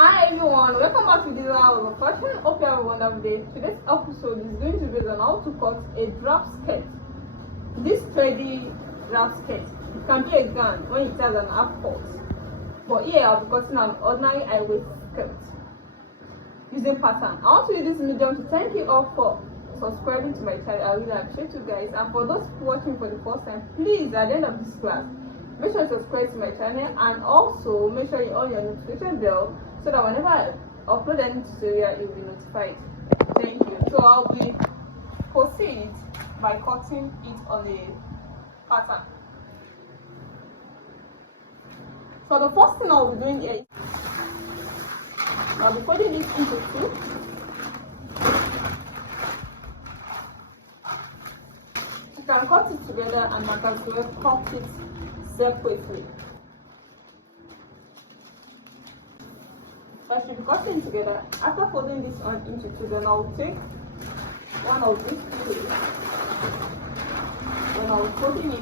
Hi everyone, welcome back to this hour of fashion. Hope you have a wonderful day. Today's episode is going to be on how to cut a drape skirt. This trendy drape skirt, it can be a gown when it has an half cut, but here I'll be cutting an ordinary high waist skirt using pattern. I want to use this medium to thank you all for subscribing to my channel. I really appreciate you guys, and for those watching for the first time, please at the end of this class make sure you subscribe to my channel, and also make sure you on your notification bell so that whenever I upload any tutorial you'll be notified. Thank you. So I'll be proceed by cutting it on a pattern. So the first thing I'll be doing here is I'll be folding this into two. You can cut it together and I can cut it separately. So I should be cutting together. After folding this on into two, then I'll take one of these two, then I'll folding it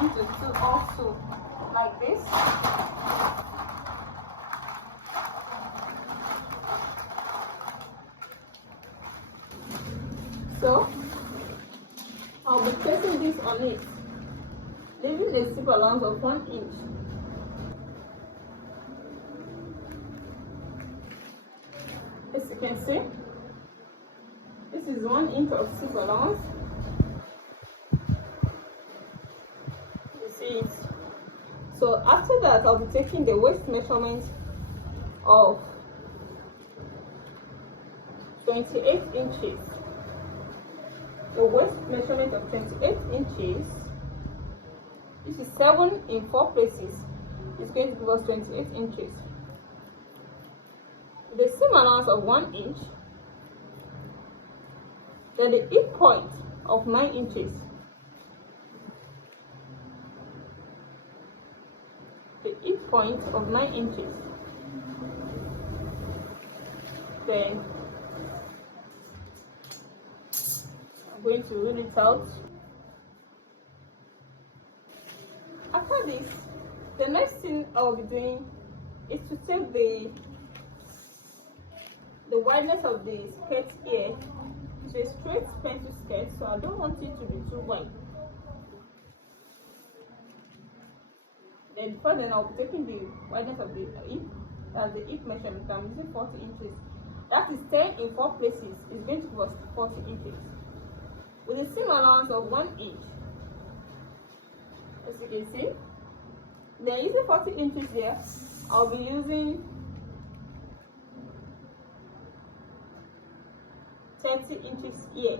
into two also, like this. So I'll be placing this on it, leaving a zip allowance of 1 inch. As you can see, this is 1 inch of zip allowance. You see it. So after that, I'll be taking the waist measurement of 28 inches. The waist measurement of 28 inches. This is 7 in 4 places. It's going to give us 28 inches. The seam allowance of 1 inch, then the hip point of 9 inches, the hip point of 9 inches, then I'm going to rule it out. After this, the next thing I'll be doing is to take the wideness of the skirt here. It's a straight pencil skirt, so I don't want it to be too wide. Then before then, I'll be taking the wideness of the hip, that's the hip measurement. I'm using 40 inches. That is 10 in 4 places. It's going to give us 40 inches. With a seam allowance of 1 inch, as you can see, then using 40 inches here, I'll be using 30 inches here,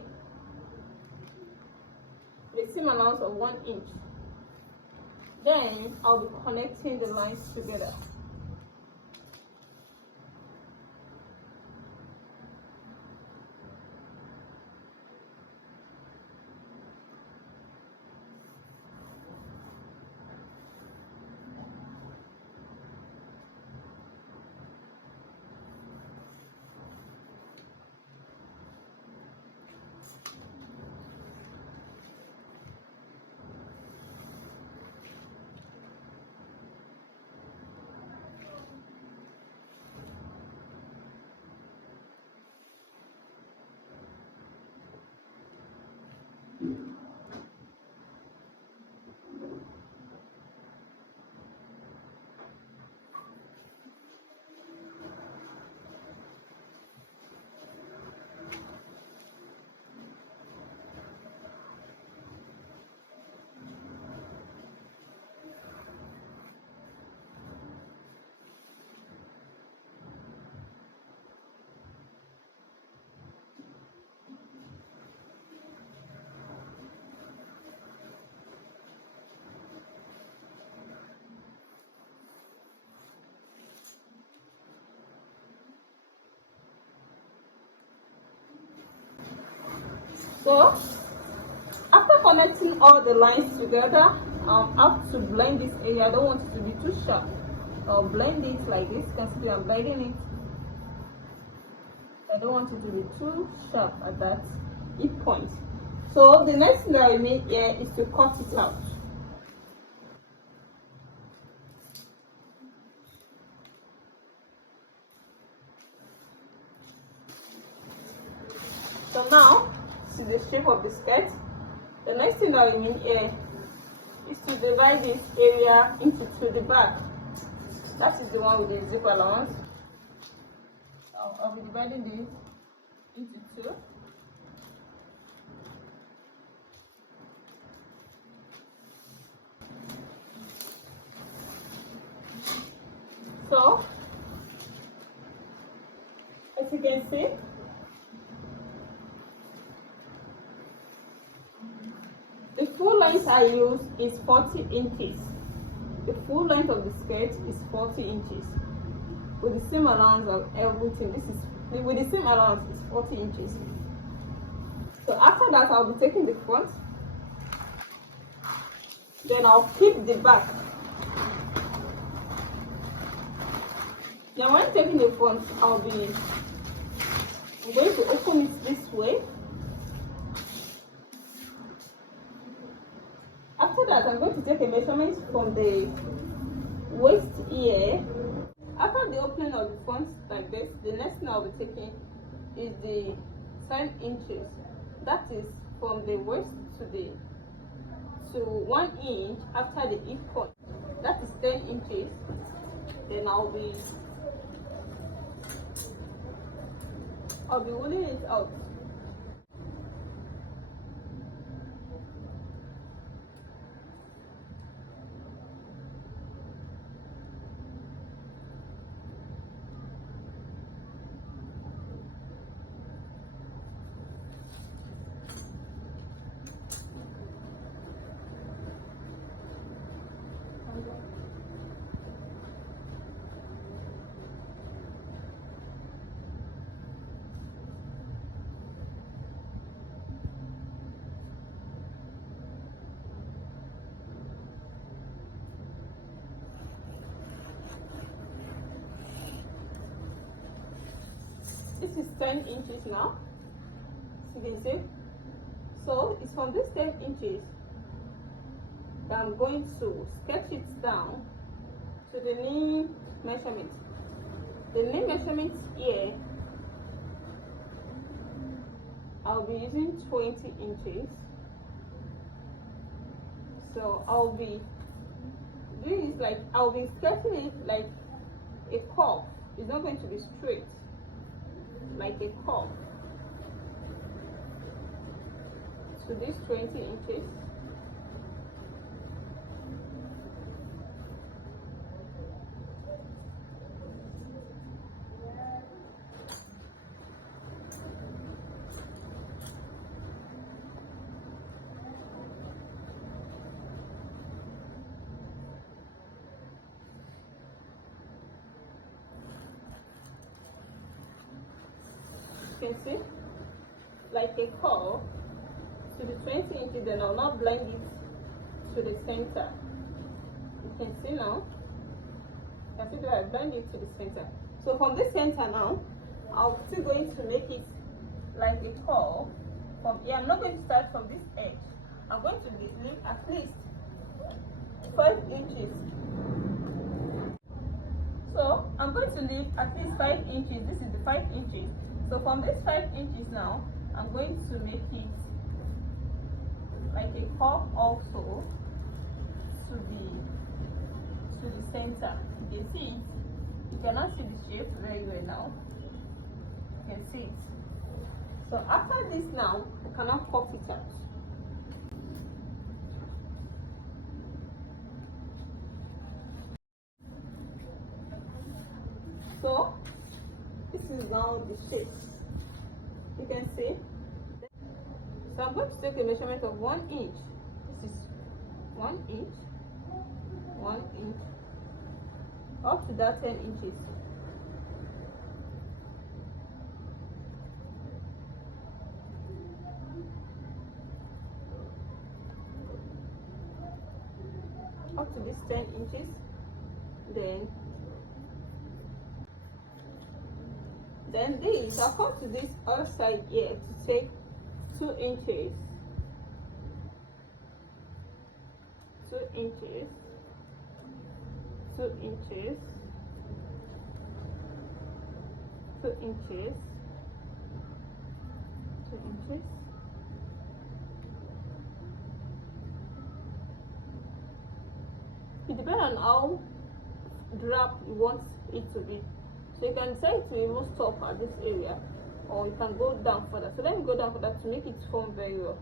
the seam allowance of 1 inch. Then I'll be connecting the lines together. So after connecting all the lines together, I have to blend this area. I don't want it to be too sharp. I'll blend it like this. You can see I'm blending it. I don't want it to be too sharp at that hip point. So the next thing that I need here is to cut it out. now, this is the shape of the skirt. The next thing that we need here is to divide this area into two, the back. That is the one with the zip allowance. I'll be dividing this into two. So, as you can see, the full length I use is 40 inches. The full length of the skirt is 40 inches. With the same allowance of everything, with the same allowance is 40 inches. So after that, I'll be taking the front. Then I'll keep the back. Then when taking the front, I'm going to open it this way. After that, I'm going to take a measurement from the waist here. After the opening of the front like this, the next thing I'll be taking is the 10 inches. That is from the waist to 1 inch after the hip point. That is 10 inches. Then I'll be rolling it out. This is 10 inches now, so you can see. So it's from this 10 inches that I'm going to sketch it down to the knee measurement. The knee measurement here, I'll be using 20 inches. So I'll be doing this like, I'll be sketching it like a curve. It's not going to be straight, like a curve. So this 20 inches. You can see, like a curve to the 20 inches, then I'll not blend it to the center. You can see now, you can see that I blend it to the center. So from the center now, I'm still going to make it like a curve from here. I'm not going to start from this edge. I'm going to leave at least 5 inches. So I'm going to leave at least 5 inches. This is the 5 inches. So from this 5 inches now, I'm going to make it like a curve also to the center. You can see it. You cannot see the shape very well now. You can see it. So after this now, we cannot cut it out. So this is now the shape. You can see. So I'm going to take a measurement of 1 inch. This is 1 inch, 1 inch, up to that 10 inches. Up to this 10 inches. Then this, I'll come to this other side here to take 2 inches, 2 inches, 2 inches, 2 inches, 2 inches. It depends on how drap you want it to be. So you can decide to even stop at this area, or you can go down further. So let me go down further to make it form very well.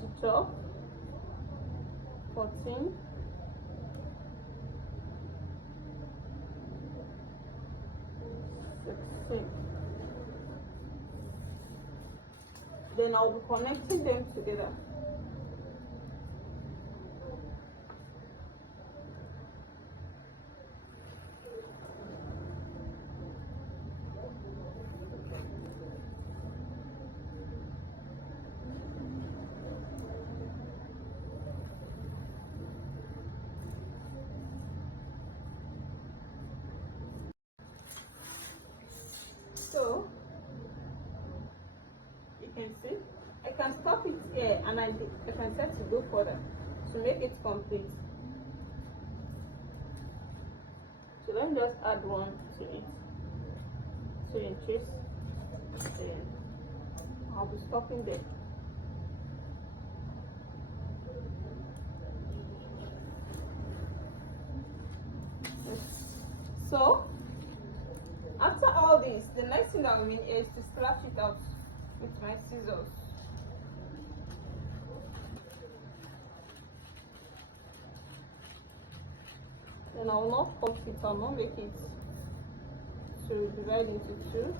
To 12, 14, 16. Then I'll be connecting them together. So you can see I can stop it here, and I can set to go further to make it complete. So let me just add one to it, 2 inches, then I'll be stopping there. So after all this, the next thing that we need is to scratch it out with my scissors. Then I will not cut it, I will not make it to divide into 2.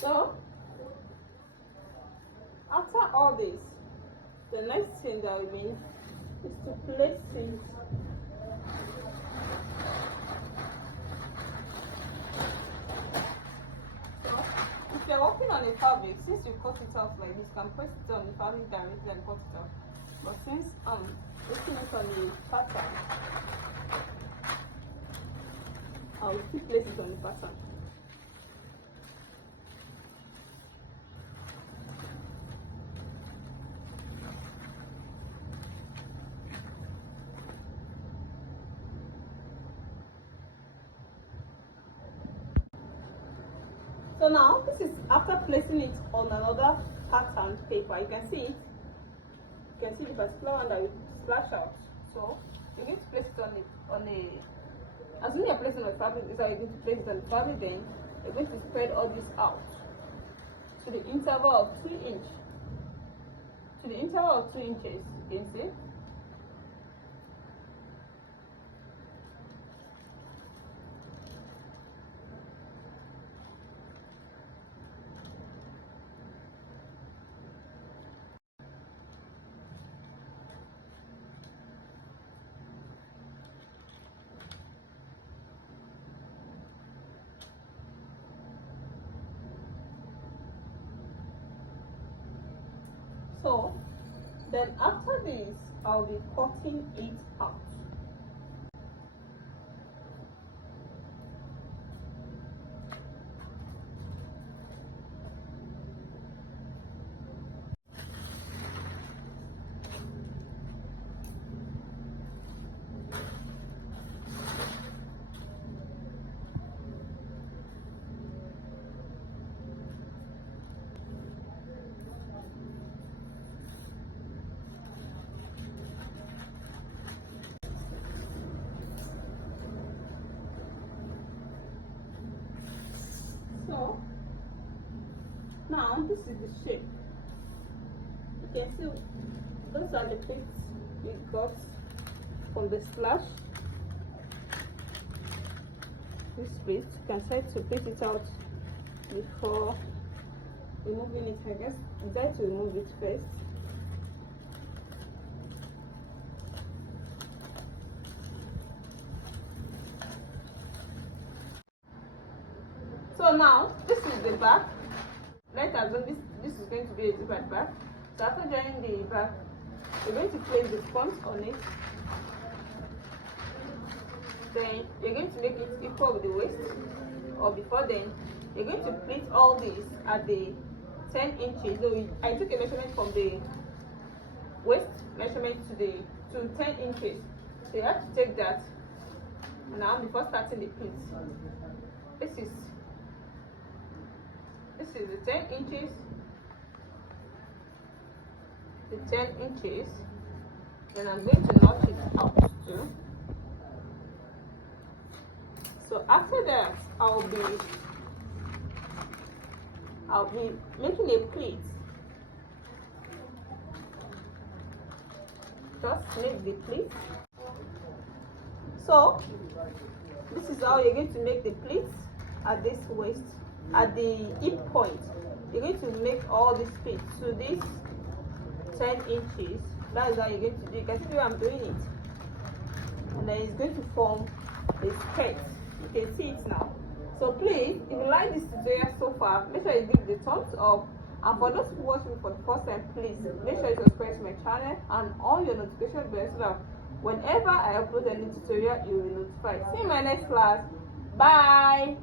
So after all this, the next thing that we need is to place it if you're working on a fabric, since you cut it off like this, you can press it on the fabric directly and cut it off. But since I'm working it on the pattern, I will still place it on the pattern. So now this is after placing it on another pattern paper. You can see it. You can see the particular one that will splash out. So you're going to place it on a as soon as you're placing on the fabric, is how you're going to place it on the fabric. Then you're going to spread all this out to the interval of 2 inches. To the interval of 2 inches, you can see. So then after this, I'll be cutting it out. So now this is the shape. You can see those are the pleats we got from the slash. This pleat, you can try to place it out before removing it. I guess decide to remove it first. So now this is the back. Let's assume this is going to be a zippered back. So after joining the back, you're going to place the front on it. Then you're going to make it equal with the waist. or before then, you're going to pleat all these at the 10 inches. So I took a measurement from the waist measurement to 10 inches. So you have to take that now before starting the pleat. This is the 10 inches. The 10 inches. Then I'm going to notch it out too. So after that, I'll be making a pleat. Just make the pleat. So this is how you're going to make the pleats at this waist, at the hip point. You're going to make all these pleats to this 10 inches. That is how you're going to do. You can see how I'm doing it, and then it's going to form a skirt. You can see it now. So please, if you like this tutorial so far, make sure you give the thumbs up, and for those who watch me for the first time, please make sure you subscribe to my channel and on your notification bell so that whenever I upload a new tutorial, you will be notified. See you in my next class. Bye.